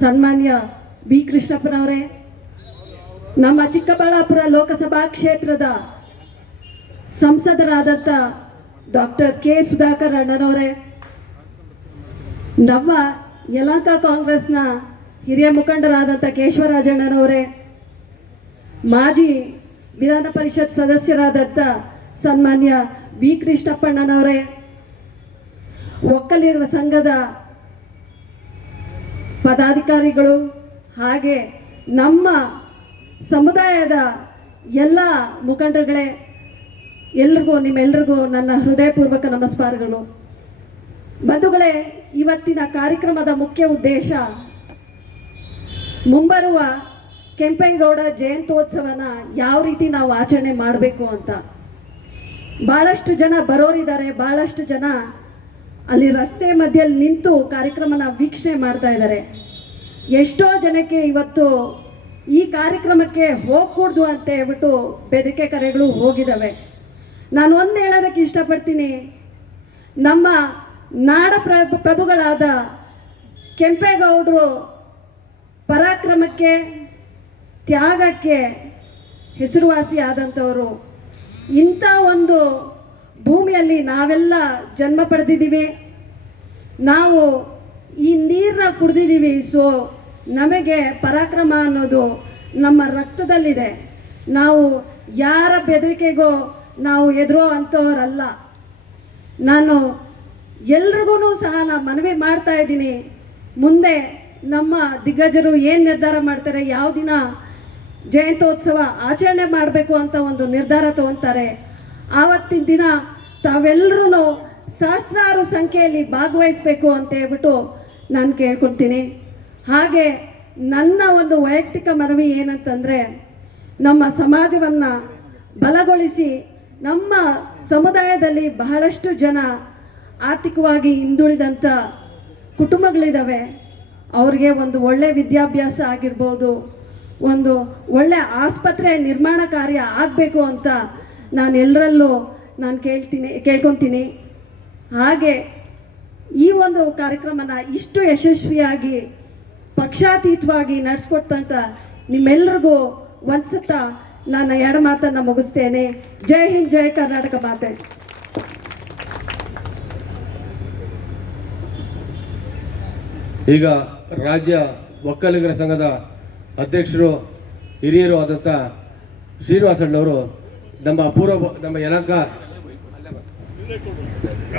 ಸನ್ಮಾನ್ಯ ಬಿ ಕೃಷ್ಣಪ್ಪನವರೇ, ನಮ್ಮ ಚಿಕ್ಕಬಳ್ಳಾಪುರ ಲೋಕಸಭಾ ಕ್ಷೇತ್ರದ ಸಂಸದರಾದಂಥ ಡಾಕ್ಟರ್ ಕೆ ಸುಧಾಕರ್ ಅಣ್ಣನವರೇ, ನಮ್ಮ ಯಲಹಂಕ ಕಾಂಗ್ರೆಸ್ನ ಹಿರಿಯ ಮುಖಂಡರಾದಂಥ ಕೇಶವರಾಜಣ್ಣನವರೇ, ಮಾಜಿ ವಿಧಾನ ಪರಿಷತ್ ಸದಸ್ಯರಾದಂಥ ಸನ್ಮಾನ್ಯ ಬಿ ಕೃಷ್ಣಪ್ಪಣ್ಣನವರೇ, ಒಕ್ಕಲಿಗರ ಸಂಘದ ಪದಾಧಿಕಾರಿಗಳು, ಹಾಗೆ ನಮ್ಮ ಸಮುದಾಯದ ಎಲ್ಲ ಮುಖಂಡರುಗಳೇ, ನಿಮ್ಮೆಲ್ಲರಿಗೂ ನನ್ನ ಹೃದಯಪೂರ್ವಕ ನಮಸ್ಕಾರಗಳು. ಬಂಧುಗಳೇ, ಇವತ್ತಿನ ಕಾರ್ಯಕ್ರಮದ ಮುಖ್ಯ ಉದ್ದೇಶ ಮುಂಬರುವ ಕೆಂಪೇಗೌಡ ಜಯಂತ್ಯೋತ್ಸವನ ಯಾವ ರೀತಿ ನಾವು ಆಚರಣೆ ಮಾಡಬೇಕು ಅಂತ. ಭಾಳಷ್ಟು ಜನ ಬರೋರಿದ್ದಾರೆ, ಭಾಳಷ್ಟು ಜನ ಅಲ್ಲಿ ರಸ್ತೆ ಮಧ್ಯದಲ್ಲಿ ನಿಂತು ಕಾರ್ಯಕ್ರಮನ ವೀಕ್ಷಣೆ ಮಾಡ್ತಾ ಇದ್ದಾರೆ. ಎಷ್ಟೋ ಜನಕ್ಕೆ ಇವತ್ತು ಈ ಕಾರ್ಯಕ್ರಮಕ್ಕೆ ಹೋಗ್ಕೂಡ್ದು ಅಂತ ಹೇಳ್ಬಿಟ್ಟು ಬೆದರಿಕೆ ಕರೆಗಳು ಹೋಗಿದ್ದಾವೆ. ನಾನು ಒಂದು ಹೇಳೋದಕ್ಕೆ ಇಷ್ಟಪಡ್ತೀನಿ, ನಮ್ಮ ನಾಡ ಪ್ರಭುಗಳಾದ ಕೆಂಪೇಗೌಡರು ಪರಾಕ್ರಮಕ್ಕೆ, ತ್ಯಾಗಕ್ಕೆ ಹೆಸರುವಾಸಿ ಆದಂಥವರು. ಇಂಥ ಒಂದು ಭೂಮಿಯಲ್ಲಿ ನಾವೆಲ್ಲ ಜನ್ಮ ಪಡೆದಿದ್ದೀವಿ, ನಾವು ಈ ನೀರನ್ನ ಕುಡಿದಿದ್ದೀವಿ. ಸೊ ನಮಗೆ ಪರಾಕ್ರಮ ಅನ್ನೋದು ನಮ್ಮ ರಕ್ತದಲ್ಲಿದೆ. ನಾವು ಯಾರ ಬೆದರಿಕೆಗೋ ನಾವು ಎದುರೋ ಅಂಥವರಲ್ಲ. ನಾನು ಎಲ್ರಿಗೂ ಸಹ ಮನವಿ ಮಾಡ್ತಾ ಇದ್ದೀನಿ, ಮುಂದೆ ನಮ್ಮ ದಿಗ್ಗಜರು ಏನು ನಿರ್ಧಾರ ಮಾಡ್ತಾರೆ, ಯಾವ ದಿನ ಜಯಂತ್ಯೋತ್ಸವ ಆಚರಣೆ ಮಾಡಬೇಕು ಅಂತ ಒಂದು ನಿರ್ಧಾರ ತಗೊತಾರೆ, ಆವತ್ತಿನ ದಿನ ತಾವೆಲ್ಲರೂ ಸಹಸ್ರಾರು ಸಂಖ್ಯೆಯಲ್ಲಿ ಭಾಗವಹಿಸಬೇಕು ಅಂತ ಹೇಳ್ಬಿಟ್ಟು ನಾನು ಕೇಳ್ಕೊಳ್ತೀನಿ. ಹಾಗೆ ನನ್ನ ಒಂದು ವೈಯಕ್ತಿಕ ಮನವಿ ಏನಂತಂದರೆ, ನಮ್ಮ ಸಮಾಜವನ್ನು ಬಲಗೊಳಿಸಿ, ನಮ್ಮ ಸಮುದಾಯದಲ್ಲಿ ಬಹಳಷ್ಟು ಜನ ಆರ್ಥಿಕವಾಗಿ ಹಿಂದುಳಿದಂಥ ಕುಟುಂಬಗಳಿದ್ದಾವೆ. ಅವ್ರಿಗೆ ಒಂದು ಒಳ್ಳೆಯ ವಿದ್ಯಾಭ್ಯಾಸ ಆಗಿರ್ಬೋದು, ಒಂದು ಒಳ್ಳೆಯ ಆಸ್ಪತ್ರೆ ನಿರ್ಮಾಣ ಕಾರ್ಯ ಆಗಬೇಕು ಅಂತ ನಾನು ಎಲ್ಲರಲ್ಲೂ ಕೇಳ್ಕೊತೀನಿ. ಹಾಗೆ ಈ ಒಂದು ಕಾರ್ಯಕ್ರಮನ ಇಷ್ಟು ಯಶಸ್ವಿಯಾಗಿ ಪಕ್ಷಾತೀತವಾಗಿ ನಡೆಸ್ಕೊಟ್ಟಂಥ ನಿಮ್ಮೆಲ್ಲರಿಗೂ ಒಂದ್ಸತ ನನ್ನ ಎರಡು ಮಾತನ್ನು ಮುಗಿಸ್ತೇನೆ. ಜೈ ಹಿಂದ್, ಜೈ ಕರ್ನಾಟಕ ಮಾತೆ. ಈಗ ರಾಜ್ಯ ಒಕ್ಕಲಿಗರ ಸಂಘದ ಅಧ್ಯಕ್ಷರು ಹಿರಿಯರು ಆದಂಥ ಶ್ರೀನಿವಾಸಣ್ಣವರು ನಮ್ಮ ಯಲಹಂಕ